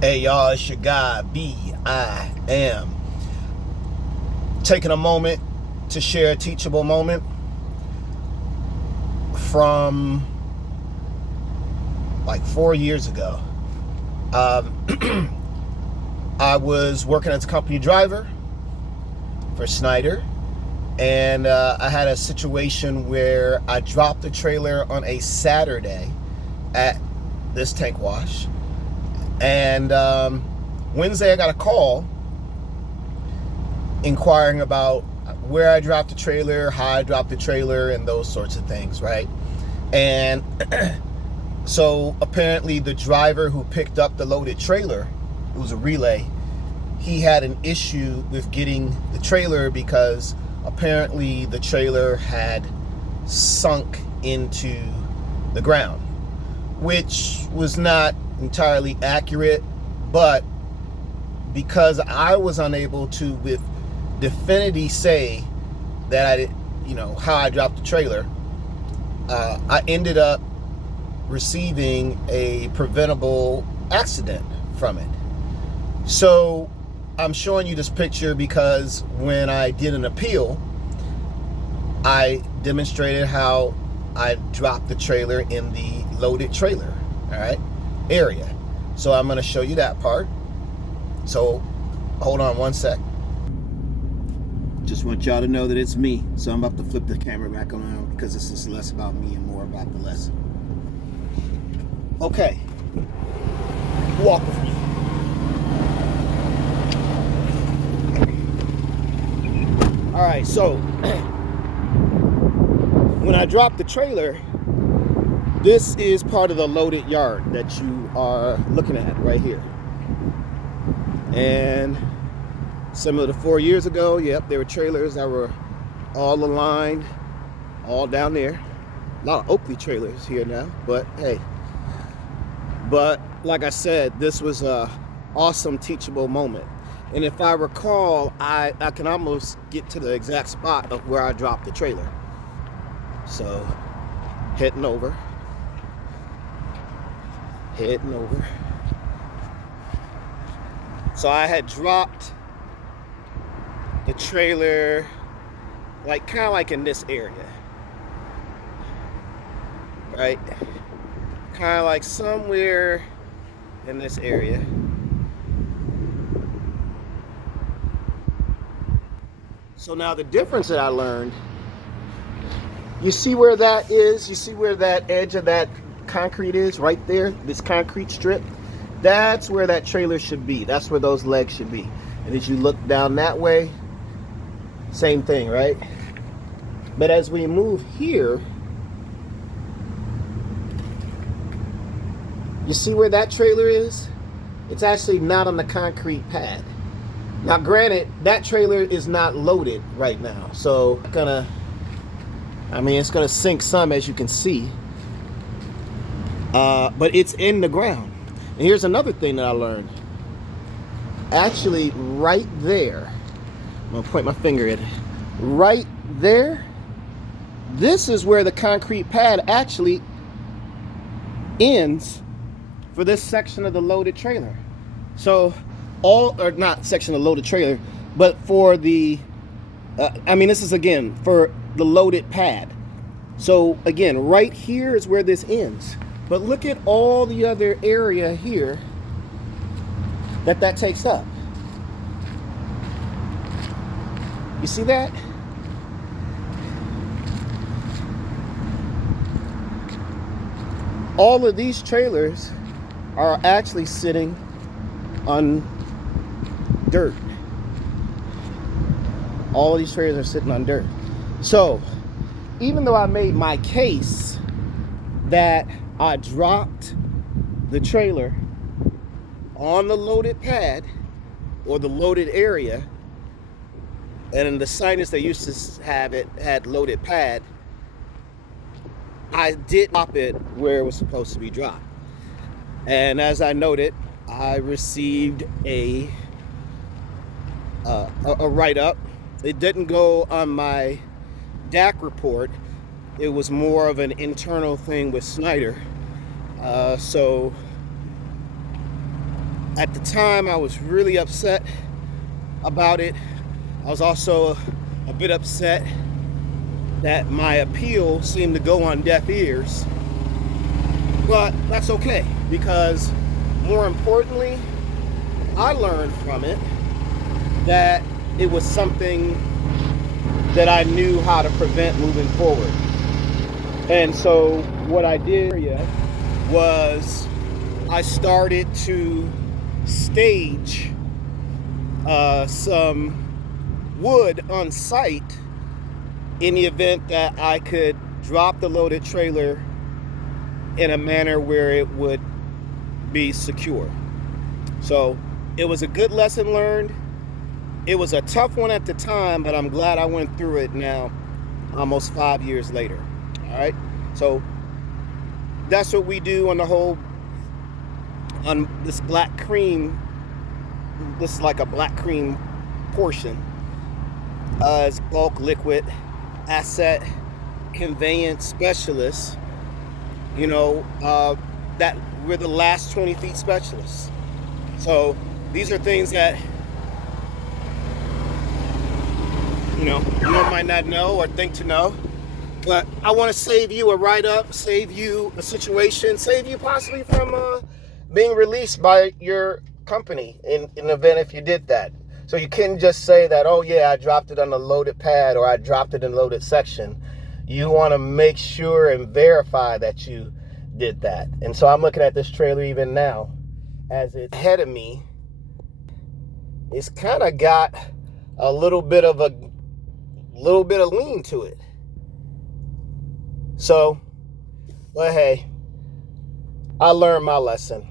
Hey y'all, it's your guy B. I am taking a moment to share a teachable moment from like 4 years ago. I was working as a company driver for Schneider, and I had a situation where I dropped the trailer on a Saturday at this tank wash. And Wednesday I got a call inquiring about where I dropped the trailer, how I dropped the trailer, and those sorts of things, right? And so apparently the driver who picked up the loaded trailer, it was a relay, he had an issue with getting the trailer because apparently the trailer had sunk into the ground, which was not entirely accurate, but because I was unable to with definity say that I did, how I dropped the trailer, I ended up receiving a preventable accident from it. So I'm showing you this picture because when I did an appeal, I demonstrated how I dropped the trailer in the loaded trailer, all right, area. So I'm going to show you that part. So hold on one sec. Just want y'all to know that it's me. So I'm about to flip the camera back around because this is less about me and more about the lesson. Okay. Walk with me. All right, so when I dropped the trailer, this is part of the loaded yard that you are looking at right here. And similar to 4 years ago, yep, there were trailers that were all aligned, all down there. A lot of Oakley trailers here now, but hey. But like I said, this was a awesome teachable moment. And if I recall, I can almost get to the exact spot of where I dropped the trailer. So heading over. So I had dropped the trailer kind of like in this area, right? Kind of like somewhere in this area. So now the difference that I learned, you see where that is? You see where that edge of that concrete is right there? This concrete strip? That's where that trailer should be. That's where those legs should be. And as you look down that way, same thing, right? But as we move here, you see where that trailer is? It's actually not on the concrete pad. Now granted, that trailer is not loaded right now. So it's gonna sink some, as you can see. But it's in the ground. And here's another thing that I learned. Actually, right there, I'm gonna point my finger at it. Right there, this is where the concrete pad actually ends for this section of the loaded trailer. So not section of the loaded trailer, but for the, this is again for the loaded pad. So again, right here is where this ends. But look at all the other area here that takes up. You see that? All of these trailers are actually sitting on dirt. All of these trailers are sitting on dirt. So even though I made my case that I dropped the trailer on the loaded pad or the loaded area, and in the signage they used to have it had loaded pad, I did drop it where it was supposed to be dropped. And as I noted, I received a write-up. It didn't go on my DAC report. It was more of an internal thing with Schneider. So At the time, I was really upset about it. I was also a bit upset that my appeal seemed to go on deaf ears. But that's okay, because more importantly, I learned from it that it was something that I knew how to prevent moving forward. And so what I did was I started to stage some wood on site in the event that I could drop the loaded trailer in a manner where it would be secure. So it was a good lesson learned. It was a tough one at the time, but I'm glad I went through it now, almost 5 years later. All right, so that's what we do on this black cream. This is like a black cream portion. It's bulk liquid asset conveyance specialists. You know, that we're the last 20 feet specialists. So these are things that, you might not know or think to know. But I want to save you a write-up, save you a situation, save you possibly from being released by your company in an event if you did that. So you couldn't just say that, oh yeah, I dropped it on a loaded pad or I dropped it in a loaded section. You want to make sure and verify that you did that. And so I'm looking at this trailer even now as it's ahead of me. It's kind of got a little bit of lean to it. So, but hey, I learned my lesson.